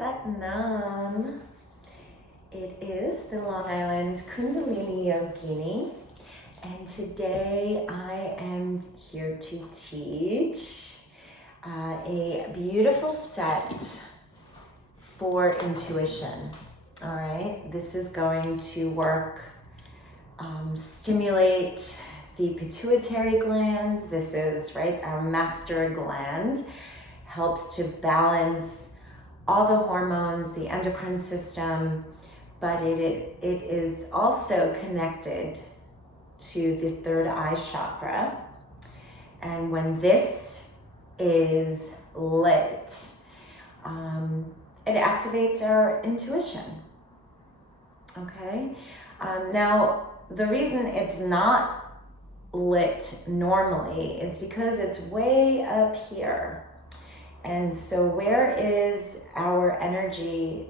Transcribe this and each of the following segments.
Satnam. It is the Long Island Kundalini Yogini, and today I am here to teach a beautiful set for intuition. All right, this is going to work, stimulate the pituitary gland. This is our master gland, helps to balance all the hormones, the endocrine system, but it is also connected to the third eye chakra. And when this is lit, it activates our intuition. Okay? Now, the reason it's not lit normally is because it's way up here. And so where is our energy?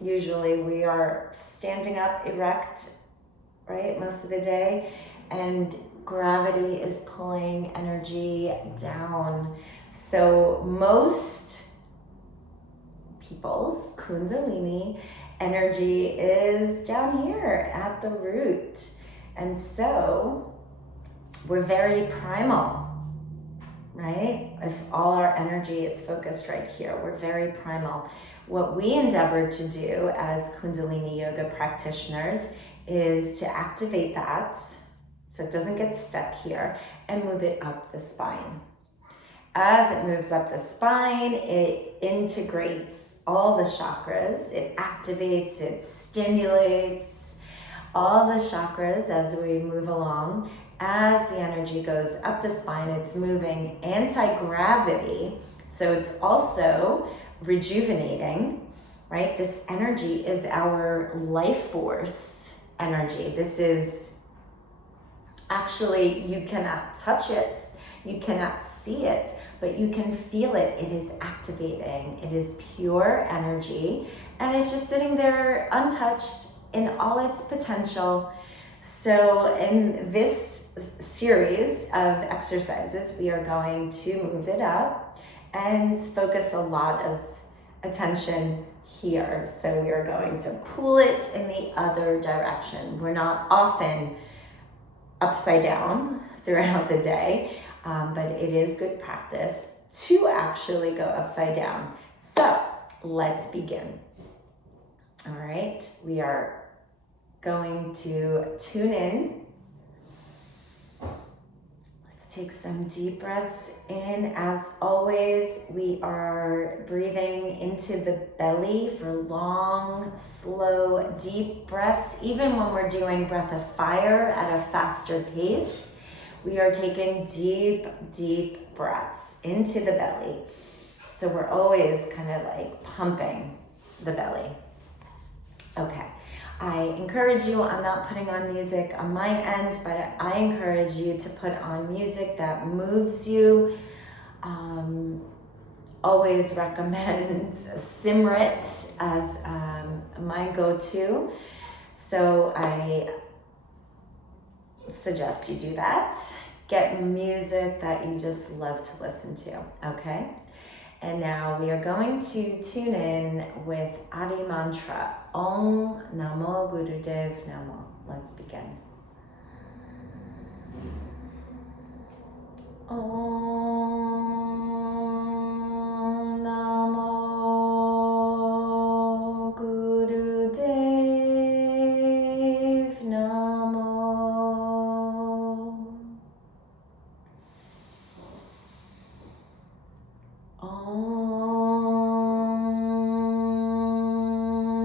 Usually we are standing up erect, right, most of the day, and gravity is pulling energy down. So most people's Kundalini energy is down here at the root. And so we're very primal, right? If all our energy is focused right here, we're very primal. What we endeavor to do as Kundalini Yoga practitioners is to activate that so it doesn't get stuck here and move it up the spine. As it moves up the spine, it integrates all the chakras, it activates, it stimulates all the chakras as we move along. As the energy goes up the spine, it's moving anti-gravity, so it's also rejuvenating, right? This energy is our life force energy. This is actually, you cannot touch it, you cannot see it, but you can feel it. It is activating. It is pure energy, and it's just sitting there untouched in all its potential. So in this series of exercises, we are going to move it up and focus a lot of attention here. So we are going to pull it in the other direction. We're not often upside down throughout the day, but it is good practice to actually go upside down. So let's begin. All right, we are going to tune in. Let's take some deep breaths in. As always, we are breathing into the belly for long, slow, deep breaths. Even when we're doing breath of fire at a faster pace, we are taking deep, deep breaths into the belly. So we're always kind of like pumping the belly. Okay. I encourage you, I'm not putting on music on my end, but I encourage you to put on music that moves you. Always recommend Simrit as my go-to. So I suggest you do that. Get music that you just love to listen to, okay? And now we are going to tune in with Adi Mantra, Om Namo Gurudev Namo. Let's begin. Om Namo Gurudev Namo.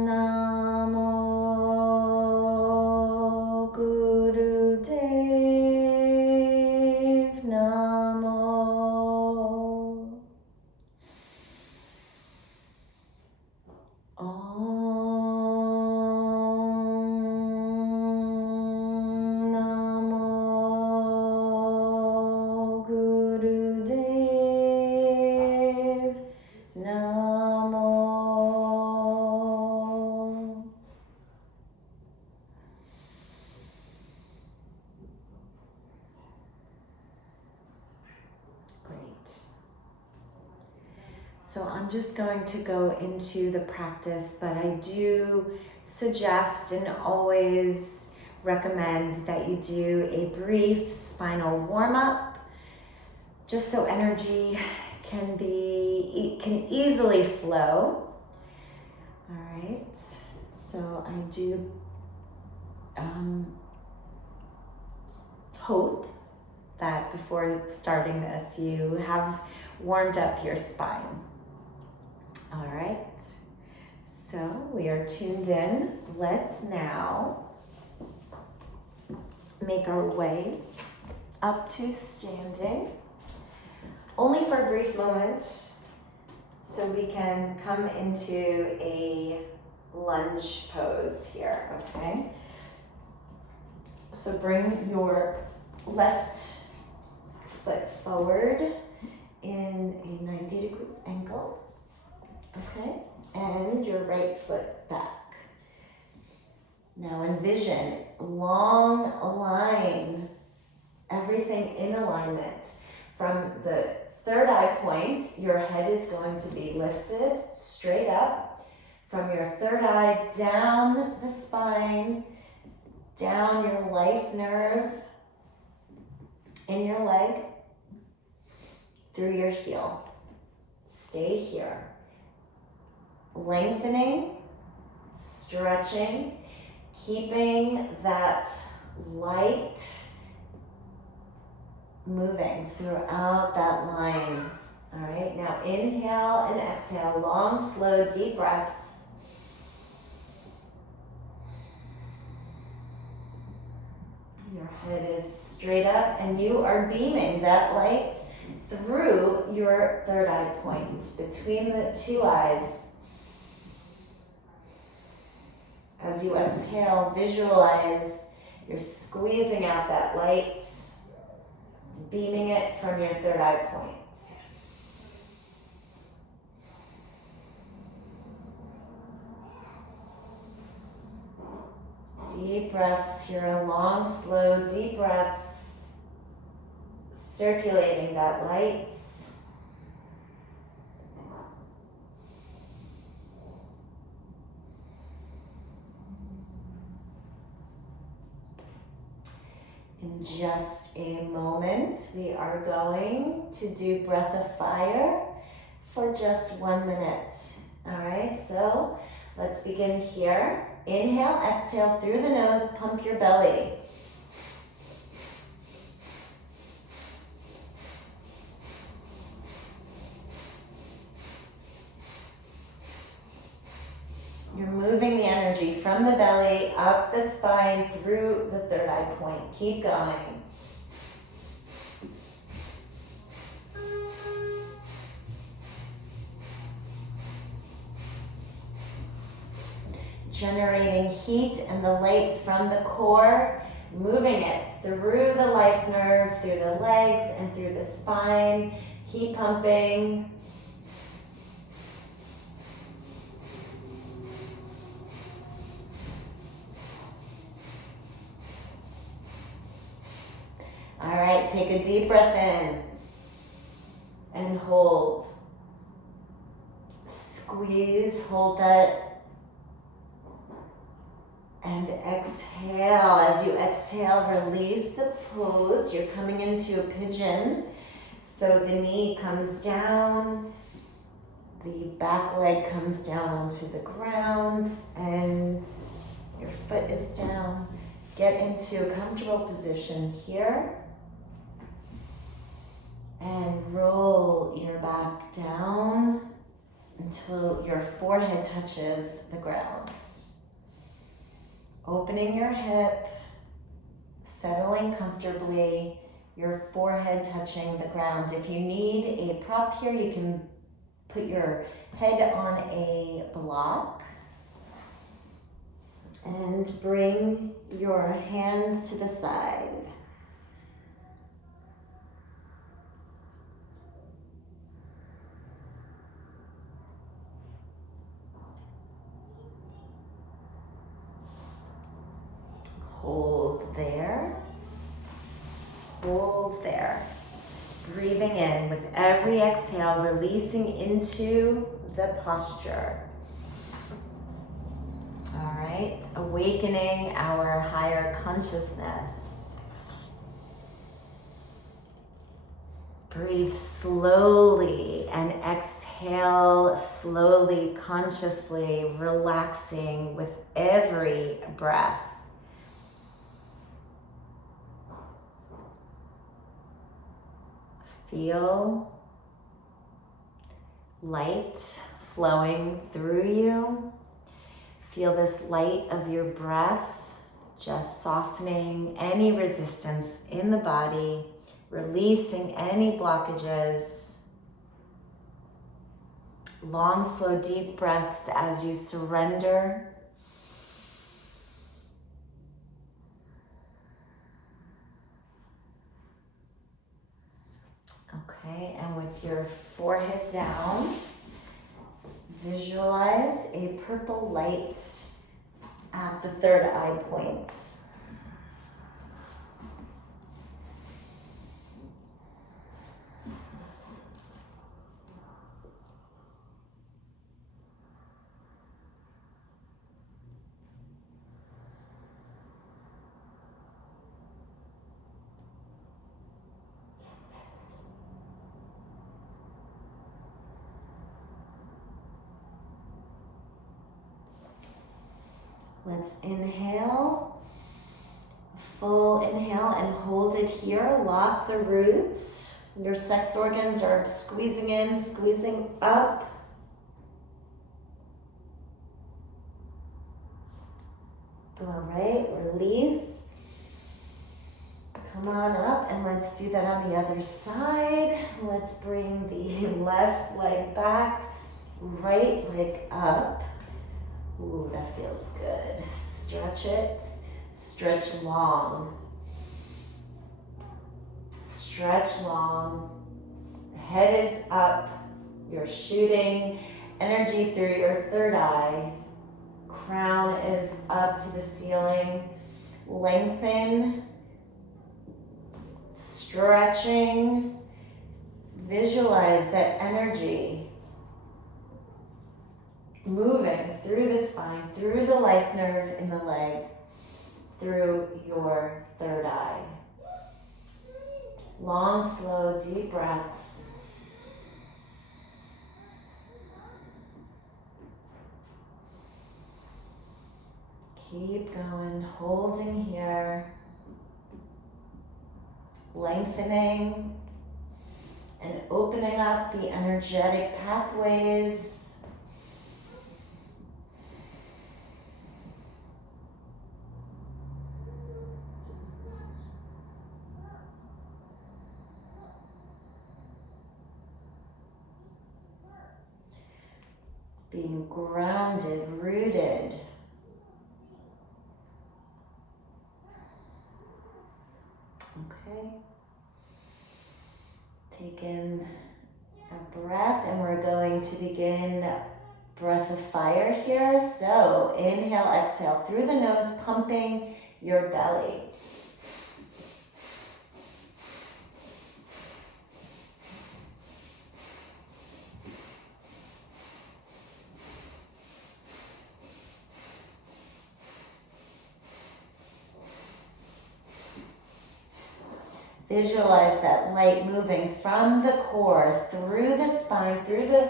Namo So I'm just going to go into the practice, but I do suggest and always recommend that you do a brief spinal warm-up, just so energy can easily flow. All right, so I do hope that before starting this, you have warmed up your spine. All right, so we are tuned in. Let's now make our way up to standing, only for a brief moment, so we can come into a lunge pose here, okay? So bring your left foot forward in a 90-degree angle, okay? And your right foot back. Now envision long line, everything in alignment. From the third eye point, your head is going to be lifted straight up. From your third eye down the spine, down your life nerve in your leg, through your heel. Stay here. Lengthening, stretching, keeping that light moving throughout that line. All right, now inhale and exhale, long, slow, deep breaths. Your head is straight up and you are beaming that light through your third eye point, between the two eyes. As you exhale, visualize you're squeezing out that light, beaming it from your third eye point. Deep breaths here, long, slow, deep breaths, circulating that light. In just a moment, we are going to do breath of fire for just 1 minute. All right, so let's begin here. Inhale, exhale through the nose, pump your belly. You're moving the energy from the belly, up the spine, through the third eye point. Keep going. Generating heat and the light from the core, moving it through the life nerve, through the legs, and through the spine. Keep pumping. All right, take a deep breath in and hold. Squeeze, hold that. And exhale. As you exhale, release the pose. You're coming into a pigeon. So the knee comes down, the back leg comes down onto the ground, and your foot is down. Get into a comfortable position here. And roll your back down until your forehead touches the ground. Opening your hip, settling comfortably, your forehead touching the ground. If you need a prop here, you can put your head on a block and bring your hands to the side. Hold there. Hold there. Breathing in with every exhale, releasing into the posture. All right, awakening our higher consciousness. Breathe slowly and exhale slowly, consciously, relaxing with every breath. Feel light flowing through you. Feel this light of your breath just softening any resistance in the body, releasing any blockages. Long, slow, deep breaths as you surrender. Okay, and with your forehead down, visualize a purple light at the third eye point. Let's inhale, full inhale, and hold it here. Lock the roots. Your sex organs are squeezing in, squeezing up. All right, release. Come on up, and let's do that on the other side. Let's bring the left leg back, right leg up. Ooh, that feels good. Stretch it. Stretch long. Stretch long. Head is up. You're shooting energy through your third eye. Crown is up to the ceiling. Lengthen. Stretching. Visualize that energy moving through the spine, through the life nerve in the leg, through your third eye. Long, slow, deep breaths. Keep going, holding here, lengthening and opening up the energetic pathways. Being grounded, rooted. Okay. Take in a breath, and we're going to begin breath of fire here. So inhale, exhale through the nose, pumping your belly. Visualize that light moving from the core, through the spine, through the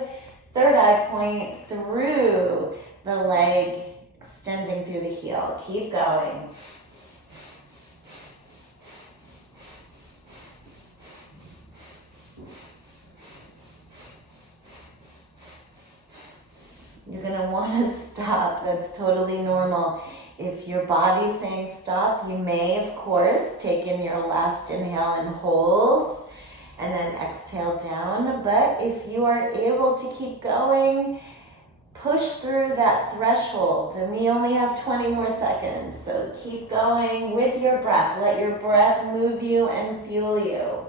third eye point, through the leg, extending through the heel. Keep going. You're going to want to stop. That's totally normal. If your body's saying stop, you may, of course, take in your last inhale and hold, and then exhale down. But if you are able to keep going, push through that threshold. And we only have 20 more seconds. So keep going with your breath. Let your breath move you and fuel you.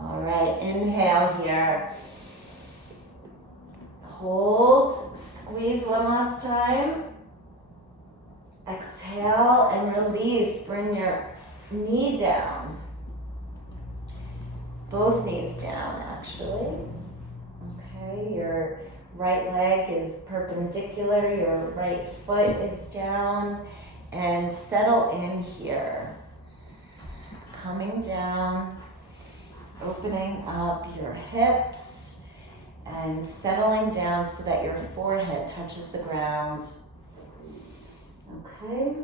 All right, inhale here. Hold, squeeze one last time. release, bring your knee down. Both knees down, actually. Okay, your right leg is perpendicular, your right foot is down, and settle in here. Coming down, opening up your hips, and settling down so that your forehead touches the ground. Okay.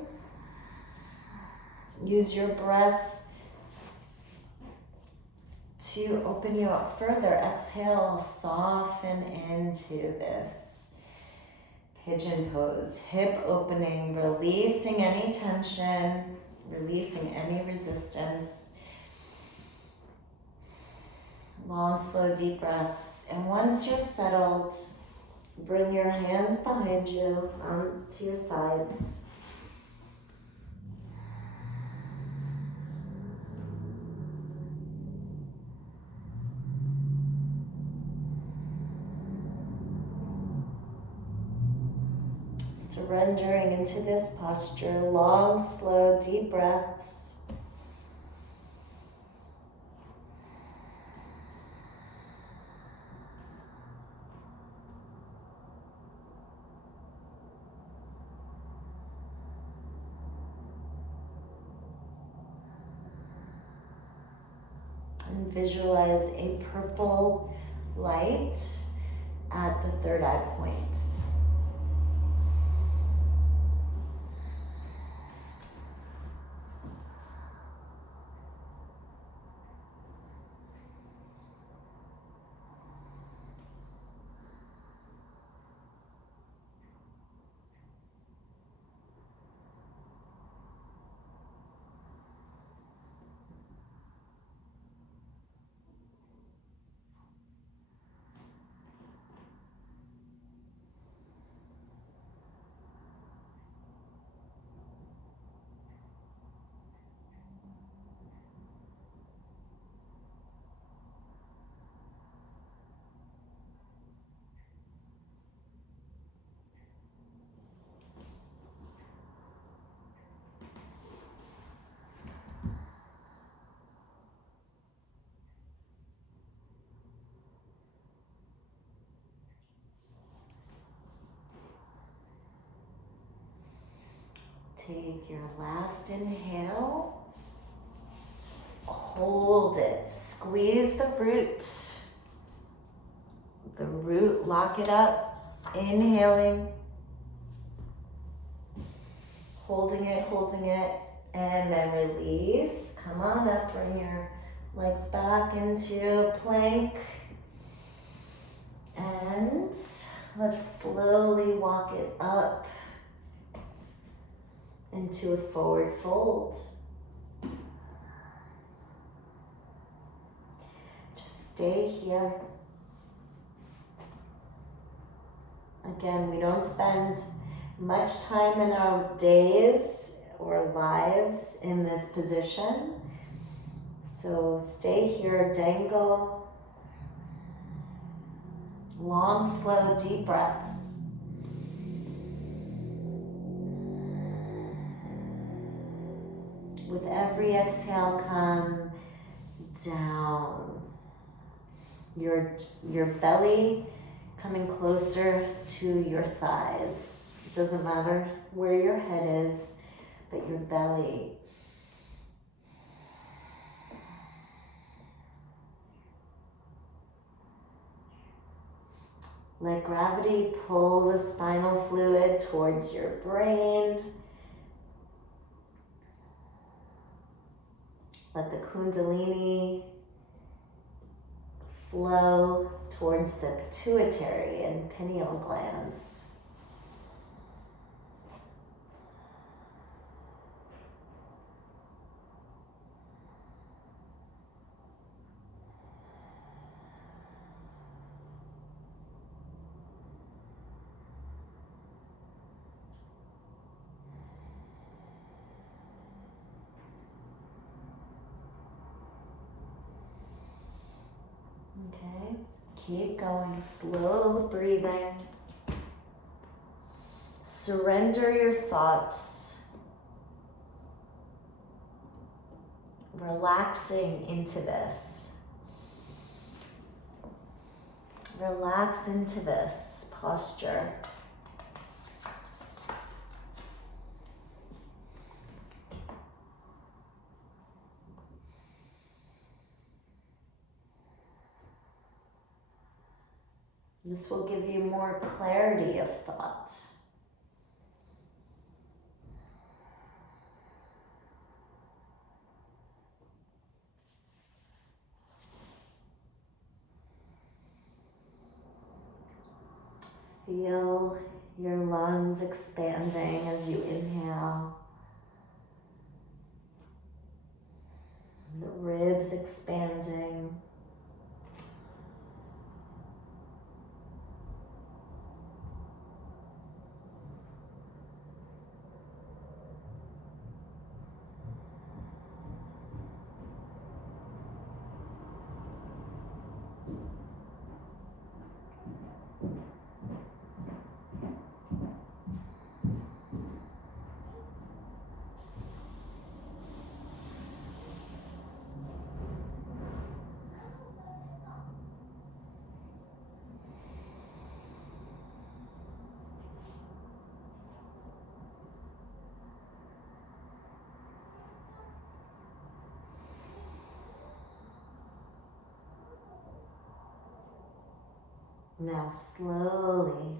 Use your breath to open you up further. Exhale, soften into this pigeon pose. Hip opening, releasing any tension, releasing any resistance. Long, slow, deep breaths. And once you're settled, bring your hands behind you to your sides. Surrendering into this posture, long, slow, deep breaths. And visualize a purple light at the third eye point. Take your last inhale, hold it, squeeze the root, lock it up, inhaling, holding it, and then release. Come on up, bring your legs back into plank, and let's slowly walk it up into a forward fold. Just stay here. Again, we don't spend much time in our days or lives in this position. So stay here, dangle. Long, slow, deep breaths. With every exhale, come down. Your belly coming closer to your thighs. It doesn't matter where your head is, but your belly. Let gravity pull the spinal fluid towards your brain. Let the Kundalini flow towards the pituitary and pineal glands. Okay, keep going, slow breathing. Surrender your thoughts. relaxing into this. Relax into this posture. This will give you more clarity of thought. Feel your lungs expanding as you inhale. The ribs expanding. Now slowly,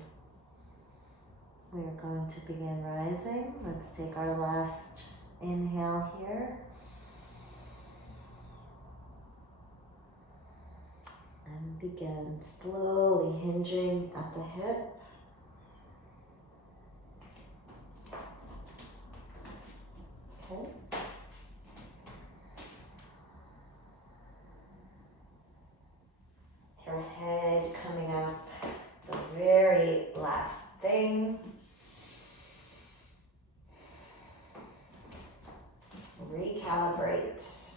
we are going to begin rising. Let's take our last inhale here. And begin slowly hinging at the hip. Okay. Your head coming up, the very last thing. Recalibrate.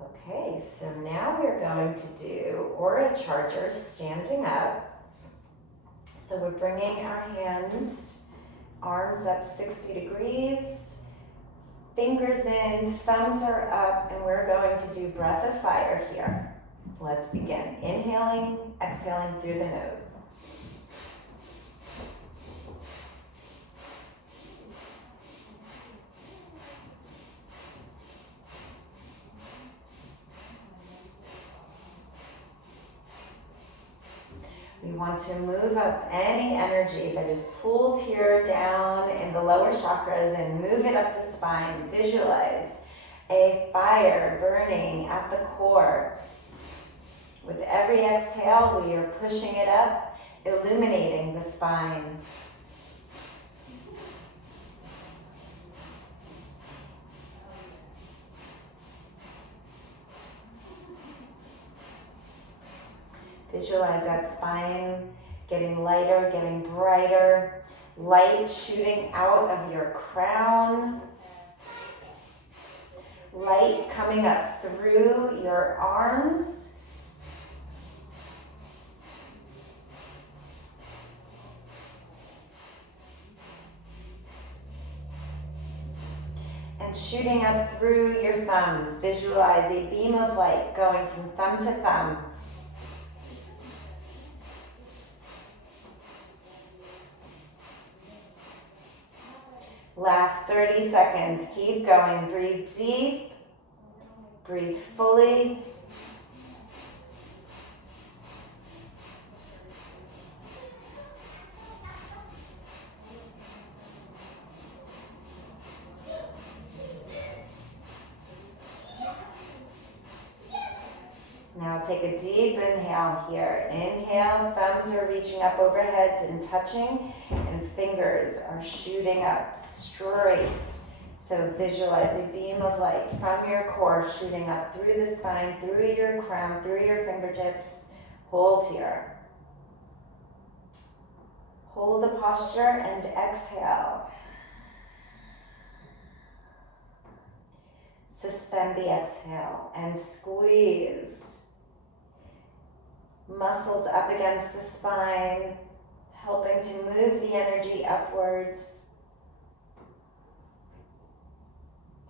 Okay, so now we're going to do aura charger standing up. So we're bringing our hands, arms up 60 degrees, fingers in, thumbs are up, and we're going to do breath of fire here. Let's begin. Inhaling, exhaling through the nose. We want to move up any energy that is pulled here down in the lower chakras and move it up the spine. Visualize a fire burning at the core. With every exhale, we are pushing it up, illuminating the spine. Visualize that spine getting lighter, getting brighter, light shooting out of your crown, light coming up through your arms, and shooting up through your thumbs. Visualize a beam of light going from thumb to thumb. Last 30 seconds. Keep going. Breathe deep. Breathe fully. Now take a deep inhale here. Inhale, thumbs are reaching up overhead and touching, and fingers are shooting up straight. So visualize a beam of light from your core shooting up through the spine, through your crown, through your fingertips. Hold here. Hold the posture and exhale. Suspend the exhale and squeeze. Muscles up against the spine, helping to move the energy upwards.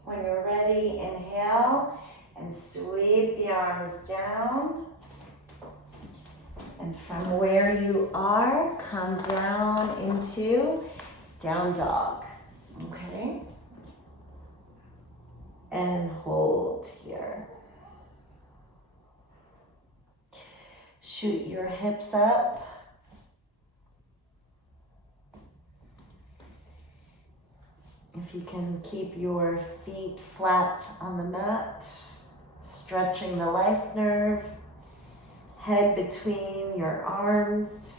When you're ready, inhale and sweep the arms down. And from where you are, come down into down dog, okay? And hold here. Shoot your hips up. If you can keep your feet flat on the mat, stretching the life nerve, head between your arms.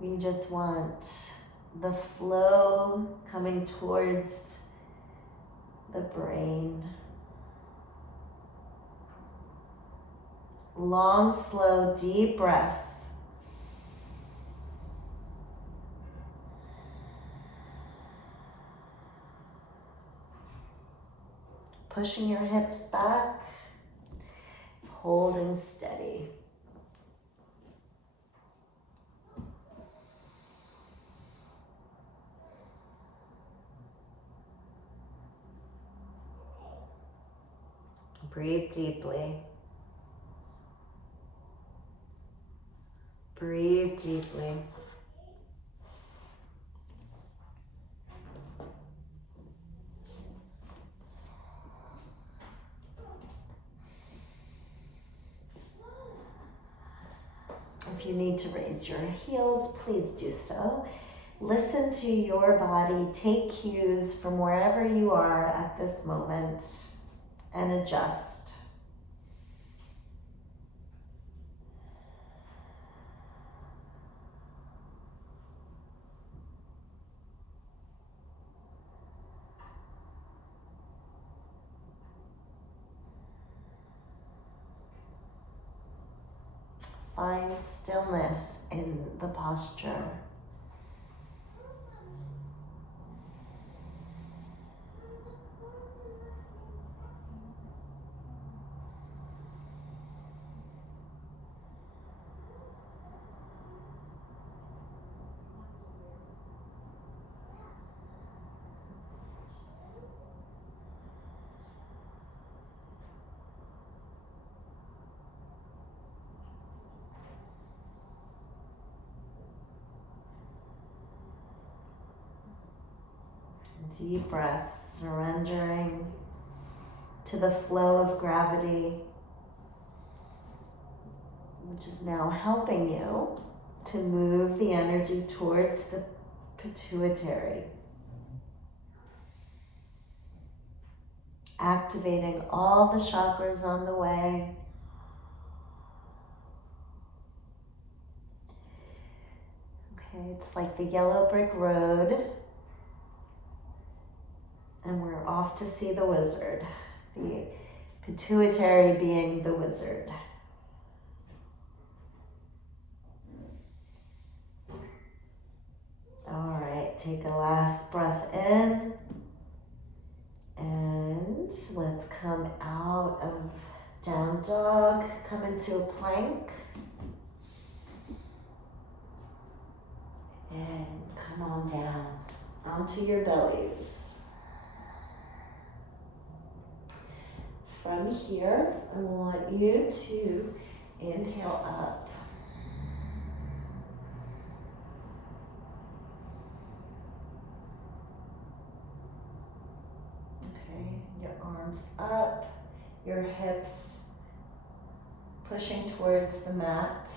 We just want the flow coming towards the brain. Long, slow, deep breaths. Pushing your hips back, holding steady. Breathe deeply. Breathe deeply. If you need to raise your heels, please do so. Listen to your body, take cues from wherever you are at this moment, and adjust. Find stillness in the posture. Deep breaths, surrendering to the flow of gravity, which is now helping you to move the energy towards the pituitary. Activating all the chakras on the way. Okay, it's like the yellow brick road. And we're off to see the wizard, the pituitary being the wizard. All right, take a last breath in. And let's come out of down dog, come into a plank. And come on down onto your bellies. From here, I want you to inhale up. Okay, your arms up, your hips pushing towards the mat.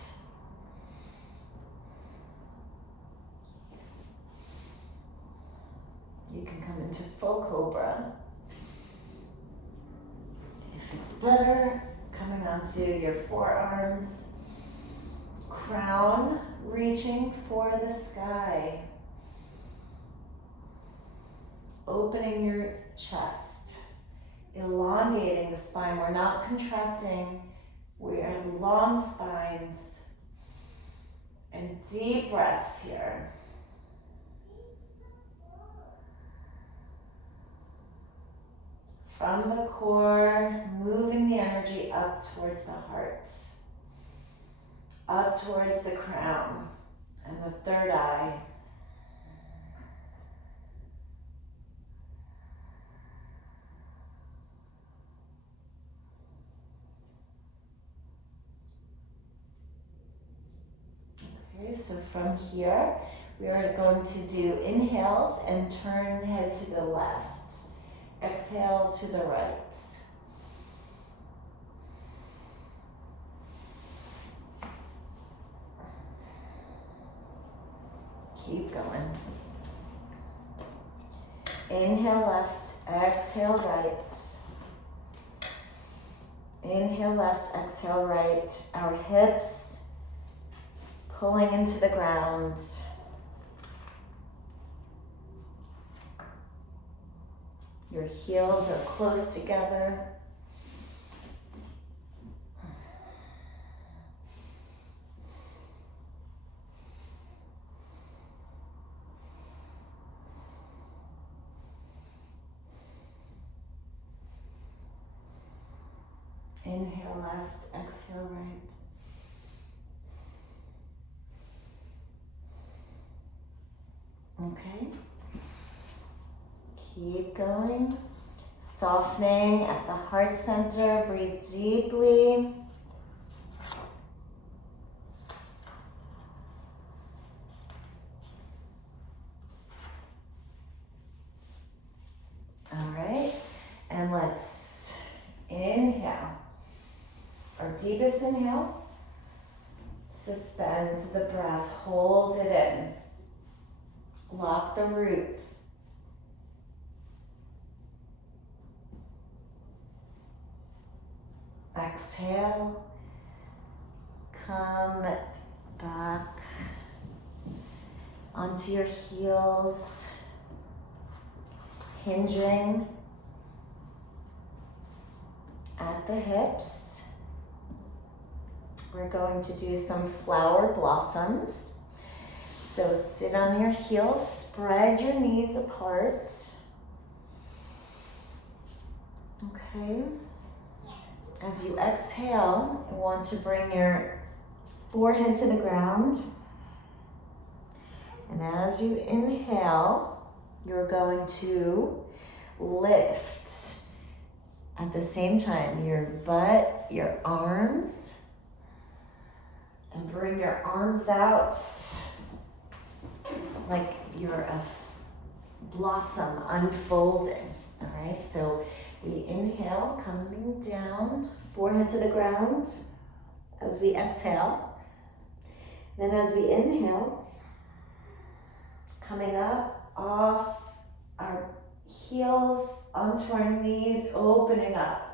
You can come into full Cobra. If it's better, coming onto your forearms, crown reaching for the sky, opening your chest, elongating the spine. We're not contracting, we are long spines, and deep breaths here. From the core, moving the energy up towards the heart, up towards the crown. And the third eye. Okay, so from here, we are going to do inhales and turn head to the left. Exhale to the right. Keep going. Inhale left, exhale right. Inhale left, exhale right. Our hips pulling into the ground. Your heels are close together. Inhale left, exhale right. Okay. Keep going. Softening at the heart center. Breathe deeply. All right. And let's inhale. Our deepest inhale. Suspend the breath. Hold it in. Lock the roots. Exhale. Come back onto your heels. Hinging at the hips. We're going to do some flower blossoms. So sit on your heels, spread your knees apart. Okay. As you exhale, you want to bring your forehead to the ground. And as you inhale, you're going to lift at the same time your butt, your arms, and bring your arms out like you're a blossom unfolding. All right, so we inhale, coming down, forehead to the ground as we exhale. Then as we inhale, coming up off our heels onto our knees, opening up.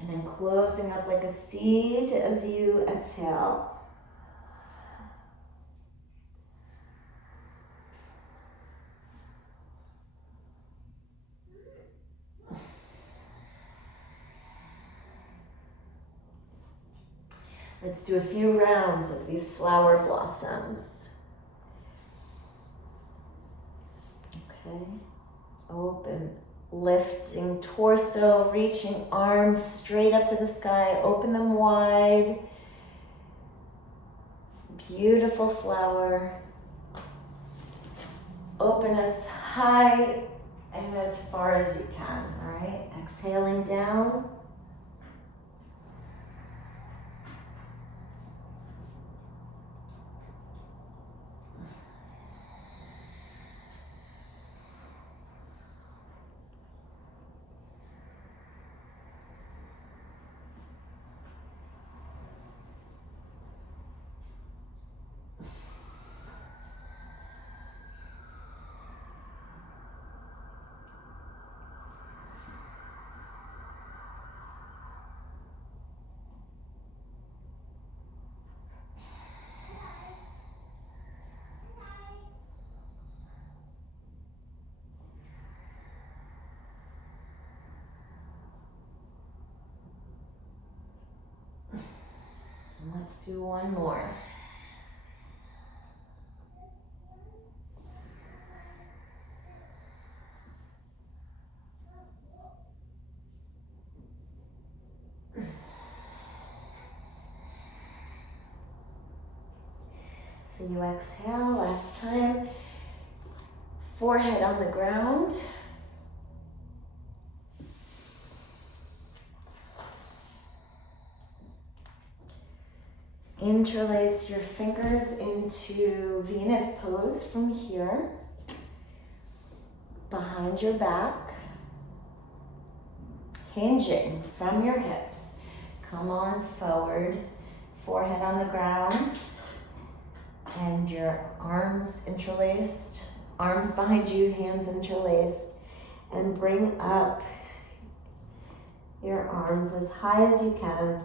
And then closing up like a seed as you exhale. Let's do a few rounds of these flower blossoms. Okay, open, lifting torso, reaching arms straight up to the sky, open them wide. Beautiful flower. Open as high and as far as you can, all right? Exhaling down. And let's do one more. So you exhale, last time. Forehead on the ground. Interlace your fingers into Venus pose from here. Behind your back. Hinging from your hips. Come on forward. Forehead on the ground. And your arms interlaced. Arms behind you, hands interlaced. And bring up your arms as high as you can.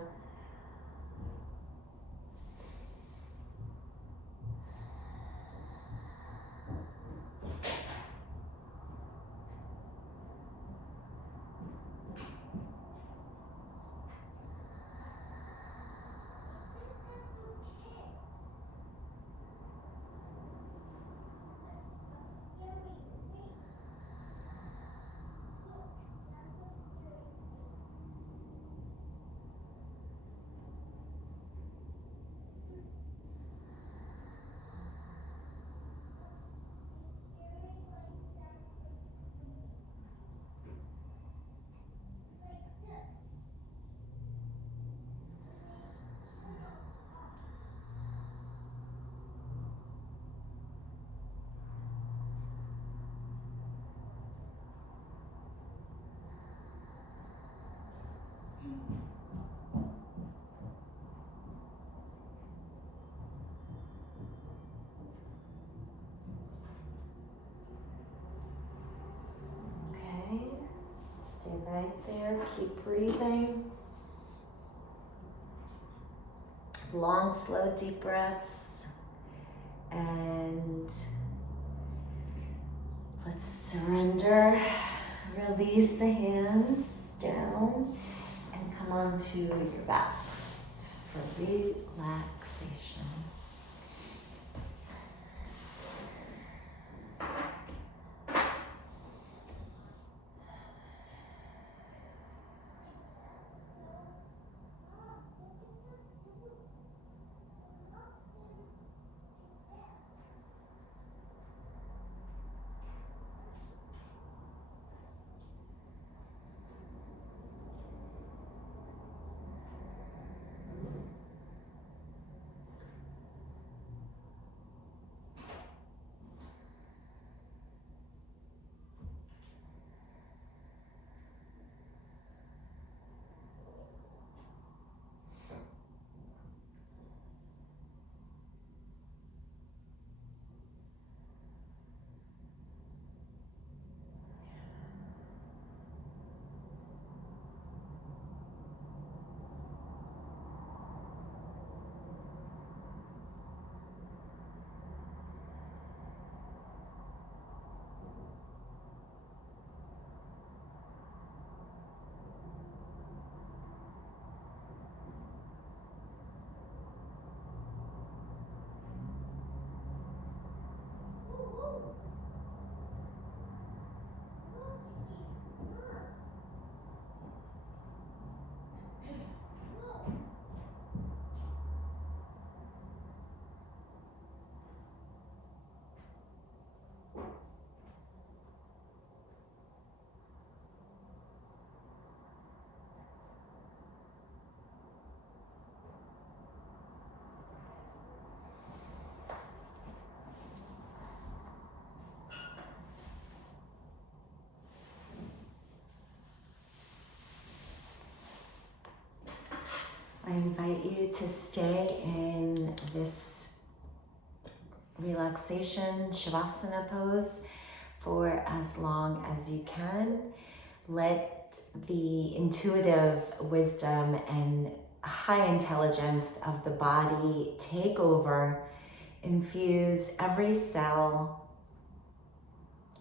Stay right there, keep breathing. Long, slow, deep breaths. And let's surrender. Release the hands down and come onto your backs for relaxation. I invite you to stay in this relaxation Shavasana pose for as long as you can. Let the intuitive wisdom and high intelligence of the body take over, infuse every cell,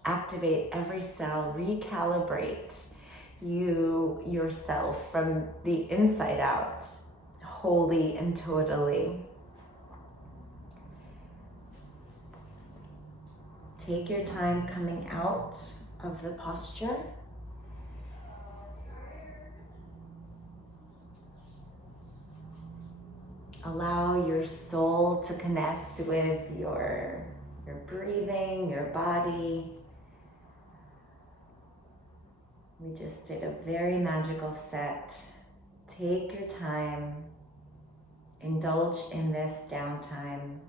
activate every cell, recalibrate yourself from the inside out, wholly and totally. Take your time coming out of the posture. Allow your soul to connect with your breathing, your body. We just did a very magical set. Take your time. Indulge in this downtime.